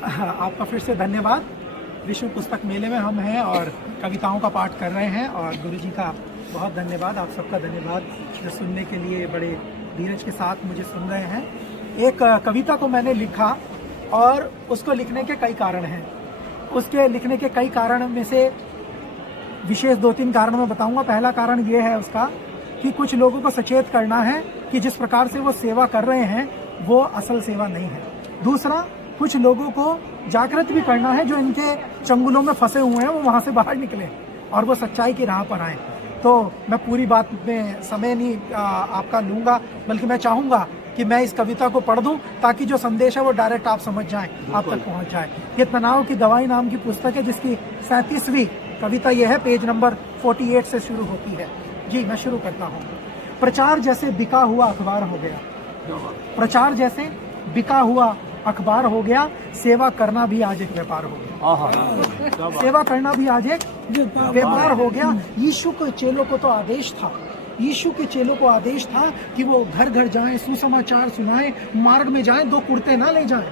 आपका फिर से धन्यवाद। विश्व पुस्तक मेले में हम हैं और कविताओं का पाठ कर रहे हैं और गुरुजी का बहुत धन्यवाद, आप सबका धन्यवाद जो सुनने के लिए बड़े धीरज के साथ मुझे सुन रहे हैं। एक कविता को मैंने लिखा और उसको लिखने के कई कारण हैं। उसके लिखने के कई कारण में से विशेष 2-3 कारण मैं बताऊंगा। पहला कारण ये है उसका कि कुछ लोगों को सचेत करना है कि जिस प्रकार से वो सेवा कर रहे हैं वो असल सेवा नहीं है। दूसरा, कुछ लोगों को जागृत भी करना है जो इनके चंगुलों में फंसे हुए हैं वो वहां से बाहर निकले और वो सच्चाई की राह पर आए। तो मैं पूरी बात में समय नहीं आपका लूंगा, बल्कि मैं चाहूंगा कि मैं इस कविता को पढ़ दूं ताकि जो संदेश है वो डायरेक्ट आप समझ जाएं, आप तक पहुंच जाए। ये तनाव की दवाई नाम की पुस्तक है जिसकी 37वीं कविता ये है, पेज नंबर 48 से शुरू होती है। जी मैं शुरू करता हूँ। प्रचार जैसे बिका हुआ अखबार हो गया, प्रचार जैसे बिका हुआ अखबार हो गया, सेवा करना भी आज एक व्यापार हो गया। सेवा करना भी आज एक व्यापार हो गया। यीशु के चेलों को तो आदेश था, यीशु के चेलों को आदेश था कि वो घर घर जाएं, सुसमाचार सुनाएं, मार्ग में जाएं, 2 कुर्ते ना ले जाएं।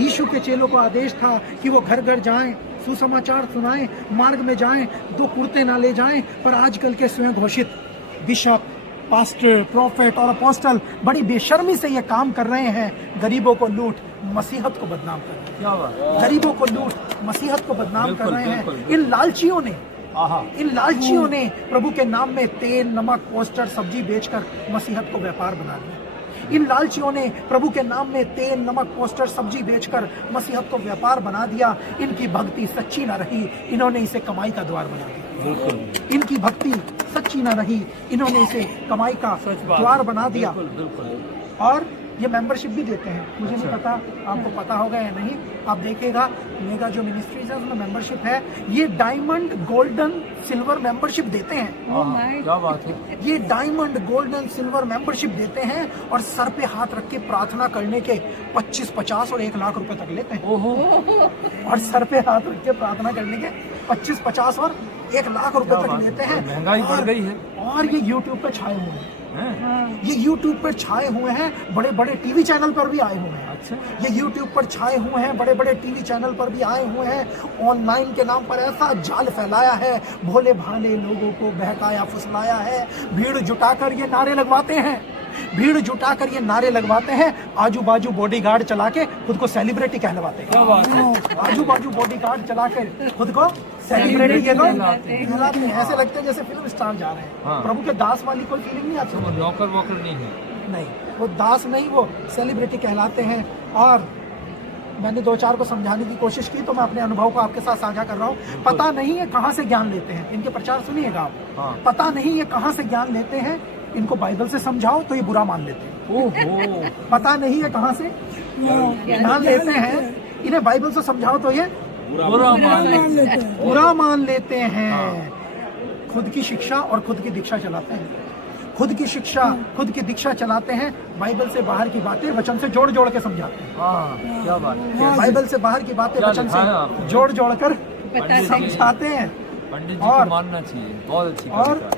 यीशु के चेलों को आदेश था कि वो घर घर जाएं, सुसमाचार सुनाएं, मार्ग में जाएं, 2 कुर्ते ना ले जाएं। पर आजकल के स्वयं घोषित बिशप, पास्टर, प्रोफेट और अपोस्टल बड़ी बेशर्मी से ये काम कर रहे हैं। गरीबों को लूट, मसीहत को बदनाम कर रहे हैं। गरीबों को लूट, मसीहत को बदनाम कर रहे हैं। इन लालचियों ने प्रभु के नाम में तेल, नमक, पोस्टर, सब्जी बेचकर मसीहत को व्यापार बना दिया। इन लालचियों ने प्रभु के नाम में तेल, नमक, पोस्टर, सब्जी बेचकर मसीहत को व्यापार बना दिया। इनकी भक्ति सच्ची न रही, इन्होंने इसे कमाई का द्वार बना दिया। इनकी भक्ति सच्ची न रही, इन्होंने इसे कमाई का द्वार बना दिया। और ये मेंबरशिप भी देते हैं, मुझे नहीं पता आपको पता होगा या नहीं। आप देखिएगा मेगा जो मिनिस्ट्रीज है उसमें मेंबरशिप है, ये डायमंड, गोल्डन, सिल्वर मेंबरशिप देते हैं। क्या बात है। ये डायमंड, गोल्डन, सिल्वर मेंबरशिप देते हैं और सर पे हाथ रख के प्रार्थना करने के 25, 50 और 1 लाख रुपए तक लेते हैं। और सर पे हाथ रख के प्रार्थना करने के 25, 50 और 1 लाख रुपए तक लेते हैं। महंगाई बढ़ गई है। और ये यूट्यूब पे छाए हुए हैं, ये यूट्यूब पर छाए हुए हैं, बड़े बड़े टीवी चैनल पर भी आए हुए हैं। अच्छा। ये यूट्यूब पर छाए हुए हैं, बड़े बड़े टीवी चैनल पर भी आए हुए हैं। ऑनलाइन के नाम पर ऐसा जाल फैलाया है, भोले भाले लोगों को बहकाया फुसलाया है। भीड़ जुटाकर ये नारे लगवाते हैं, भीड़ जुटाकर ये नारे लगवाते हैं। आजू बाजू बॉडीगार्ड चला के खुद को सेलिब्रिटी कहलवाते हैं। आजू बाजू बॉडीगार्ड चला के खुद को सेलिब्रिटी कहलाते हैं। ऐसे लगते हैं जैसे फिल्म स्टार जा रहे हैं। हाँ। प्रभु के दास वाली कोई फीलिंग नहीं आती। वो नौकर वोकर नहीं है। नहीं, वो दास नहीं, वो सेलिब्रिटी कहलाते हैं। और मैंने 2-4 को समझाने की कोशिश की तो मैं अपने अनुभव को आपके साथ साझा कर रहा हूँ। पता नहीं ये कहाँ से ज्ञान लेते हैं, इनके प्रचार सुनिएगा आप। हाँ। पता नहीं ये कहाँ से ज्ञान लेते हैं। इनको बाइबल से समझाओ तो ये बुरा मान लेते हैं। ओहो। पता नहीं ये कहाँ से ज्ञान लेते हैं। इन्हें बाइबल से समझाओ तो ये बुरा मान लेते हैं। खुद की शिक्षा और खुद की दीक्षा चलाते हैं, खुद की शिक्षा, खुद की दीक्षा चलाते हैं। बाइबल से बाहर की बातें वचन से जोड़ जोड़ के समझाते हैं। क्या बात है। बाइबल से बाहर की बातें वचन से जोड़ जोड़ कर समझाते हैं। पंडित जी को मानना चाहिए, बहुत अच्छी और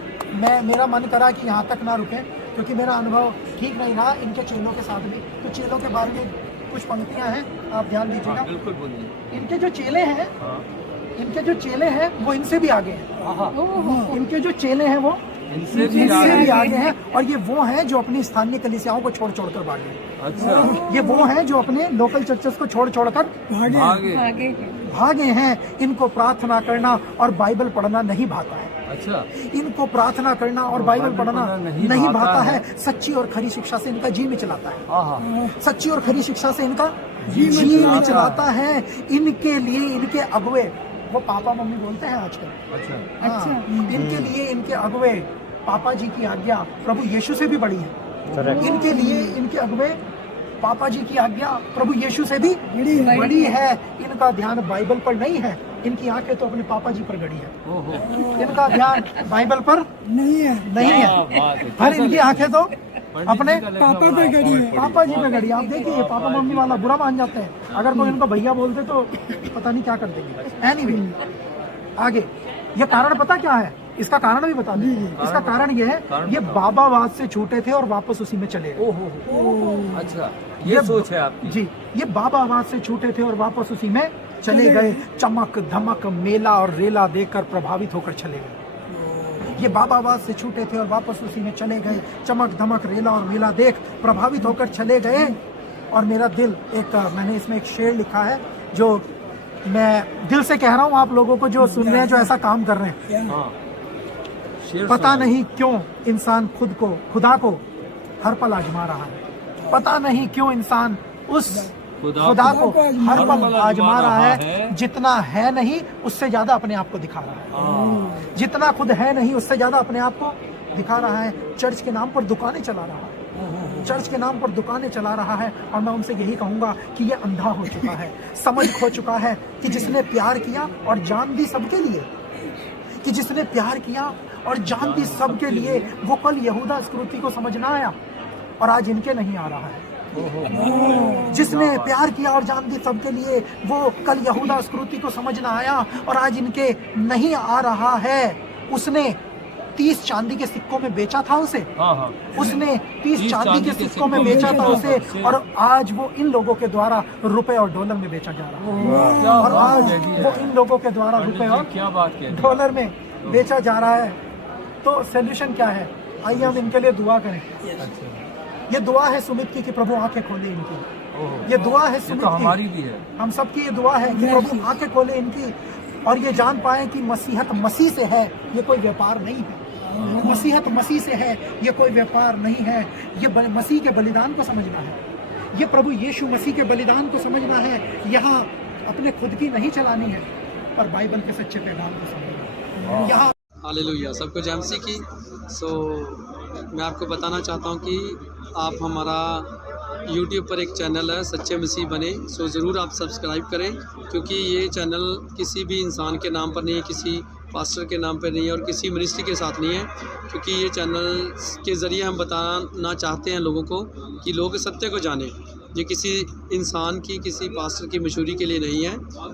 मेरा मन करा कि यहाँ तक ना रुके क्योंकि मेरा अनुभव ठीक नहीं रहा इनके चेलों के साथ भी। तो चेलों के बारे में कुछ पंक्तियाँ हैं, आप ध्यान दीजिएगा। बिल्कुल बोलिए। इनके जो चेले हैं, इनके जो चेले हैं वो इनसे भी आगे हैं। इनके जो चेले हैं वो इनसे भी आगे हैं। और ये वो हैं जो अपनी स्थानीय कलीसियाओं को छोड़ छोड़ कर भागे। अच्छा। ये वो हैं जो अपने लोकल चर्चेस को छोड़ छोड़ कर भागे हैं। इनको प्रार्थना करना और बाइबल पढ़ना नहीं भाता है। अच्छा। इनको प्रार्थना करना और बाइबल पढ़ना नहीं भाता है। सच्ची और खरी शिक्षा से इनका जी मिचलाता है। सच्ची और खरी शिक्षा से इनका जी मिचलाता है। इनके लिए इनके अगुवे, वो पापा मम्मी बोलते हैं आजकल। अच्छा। इनके लिए इनके अगुवे, पापा जी की आज्ञा प्रभु यीशु से भी बड़ी है। इनके लिए इनके अगुवे, पापा जी की आज्ञा प्रभु यीशु से भी बड़ी है। इनका ध्यान बाइबल पर नहीं है, इनकी आंखें तो अपने पापा जी पर गड़ी है। इनका ध्यान बाइबल पर नहीं है। पर इनकी आंखें तो अपने पापा पे गड़ी है, पापा जी पे गड़ी। आप देखिए पापा मम्मी वाला बुरा मान जाते हैं। अगर कोई इनको भैया बोलते तो पता नहीं क्या कर देंगे। एनीवे, आगे ये कारण पता क्या है? इसका कारण भी बता दें। इसका कारण ये है, कारण ये बताओ। बाबावाद से छूटे थे और वापस उसी में चले गए। ओहो अच्छा, ये सोच है आपकी। जी, ये बाबावाद से छूटे थे और वापस उसी में चले गए। चमक धमक मेला और रेला देखकर प्रभावित होकर चले गए। ये बाबावाद से छूटे थे और वापस उसी में चले गए। चमक धमक रेला और मेला देख प्रभावित होकर चले गए। और मेरा दिल, मैंने इसमें एक शेर लिखा है जो मैं दिल से कह रहा हूँ आप लोगों को जो सुन रहे हैं, जो ऐसा काम कर रहे हैं। हाँ, शेर पता सुनाइए। नहीं क्यों इंसान खुदा को हर पल आजमा रहा है। पता नहीं क्यों इंसान उस खुदा को हर पल आजमा रहा है। जितना है नहीं उससे ज्यादा अपने आप को दिखा रहा है। हाँ, जितना खुद है नहीं उससे ज्यादा अपने आप को दिखा रहा है। चर्च के नाम पर दुकानें चला रहा है। चर्च के नाम पर दुकानें चला रहा है। और मैं उनसे यही कहूंगा कि ये अंधा हो चुका है, समझ खो चुका है कि जिसने प्यार किया और जान दी सबके लिए, कि जिसने प्यार किया और जान दी सबके लिए, वो कल यहूदा इस्करियोती को समझ ना आया और आज इनके नहीं आ रहा है। जिसने प्यार किया और जान दी सबके लिए, वो कल यहूदा इस्करियोती को समझ ना आया और आज इनके नहीं आ रहा है। उसने 30 चांदी के सिक्कों में बेचा था उसे। हाँ, हाँ। उसने 30 चांदी के सिक्कों में बेचा था उसे, और आज वो इन लोगों के द्वारा रुपए और डॉलर में बेचा जा रहा है। क्या और बात आज कह दी है। वो इन लोगों के द्वारा पंडित रुपए जी, और क्या बात कह दी। डॉलर में बेचा जा रहा है। तो सोल्यूशन क्या है? आइए हम इनके लिए दुआ करें। अच्छा, ये दुआ है सुमित की कि प्रभु आंखें खोले इनकी। ओहो, ये दुआ है ये सुमित तो की, हमारी भी है। हम सबकी ये दुआ है कि प्रभु आंखें खोले इनकी और ये जान पाए कि मसीहत मसीह से है, ये कोई व्यापार नहीं है। मसीहत मसीह से है, ये कोई व्यापार नहीं है। ये मसीह के बलिदान को समझना है। ये प्रभु यीशु मसीह के बलिदान को समझना है। यहाँ अपने खुद की नहीं चलानी है, पर बाइबल के सच्चे पैगाम को समझना है। यहाँ हालेलुया, सबको जय मसीह की। मैं आपको बताना चाहता हूँ कि आप हमारा यूट्यूब पर एक चैनल है सच्चे मसीह बने। ज़रूर आप सब्सक्राइब करें, क्योंकि ये चैनल किसी भी इंसान के नाम पर नहीं है, किसी पास्टर के नाम पर नहीं है और किसी मिनिस्ट्री के साथ नहीं है। क्योंकि ये चैनल के ज़रिए हम बताना चाहते हैं लोगों को कि लोग सत्य को जानें। ये किसी इंसान की, किसी पास्टर की मशहूरी के लिए नहीं है।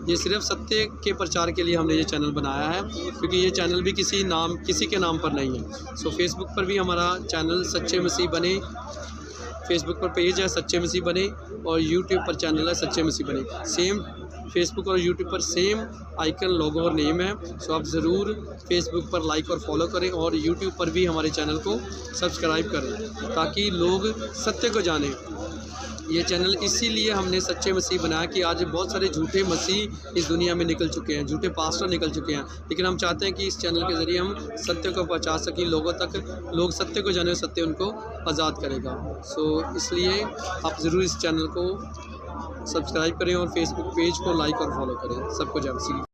ये सिर्फ सत्य के प्रचार के लिए हमने ये चैनल बनाया है, क्योंकि ये चैनल भी किसी के नाम पर नहीं है। फेसबुक पर भी हमारा चैनल सच्चे मसीह बने, फेसबुक पर पेज है सच्चे मसीह बने, और यूट्यूब पर चैनल है सच्चे मसीह बने। सेम फेसबुक और यूट्यूब पर सेम आइकन, लोगो और नेम है। आप ज़रूर फेसबुक पर लाइक और फॉलो करें और यूट्यूब पर भी हमारे चैनल को सब्सक्राइब करें, ताकि लोग सत्य को जानें। ये चैनल इसीलिए हमने सच्चे मसीह बनाया कि आज बहुत सारे झूठे मसीह इस दुनिया में निकल चुके हैं, झूठे पास्टर निकल चुके हैं, लेकिन हम चाहते हैं कि इस चैनल के ज़रिए हम सत्य को पहुंचा सकें लोगों तक। लोग सत्य को जाने, सत्य उनको आज़ाद करेगा। इसलिए आप ज़रूर इस चैनल को सब्सक्राइब करें और फेसबुक पेज को लाइक और फॉलो करें। सबको जय मसीह।